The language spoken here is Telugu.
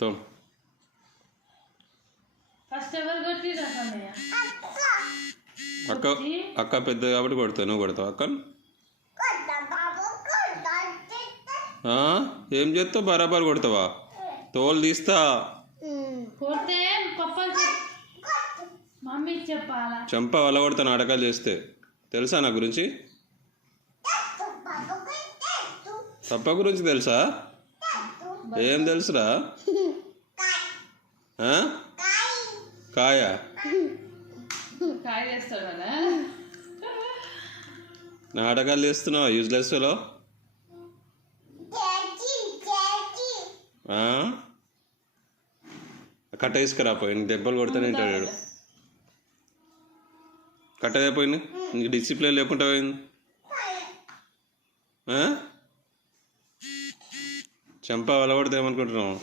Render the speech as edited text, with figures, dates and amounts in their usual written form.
తో ఫస్ట్ ఎవరు కొట్టిరా కన్నయ్య? అక్క అక్క పెద్ద కాబట్టి కొడతావు. నువ్వు కొడతావు అక్క? ఏం చేస్తావు? బరాబర్ కొడతావా? తోలు తీస్తా. కొడితే పప్పలు మమ్మీ చెప్పాలా? చంప వల్ల కొడతా నాటకాలు చేస్తే. తెలుసా నా గురించి? పప్ప గురించి తెలుసా? ఏం తెలుసురా? కాయ కాయ చేస్తాడా? నాటకాలు చేస్తున్నావా యూజ్లెస్ లో? కట్ట తీసుకురా పోయి, దెబ్బలు కొడతానే ఉంటాడు. కట్ట అయిపోయింది. నీకు డిసిప్లిన్ లేకుండా పోయింది. చంప వల్ల కొడితే ఏమనుకుంటున్నావు?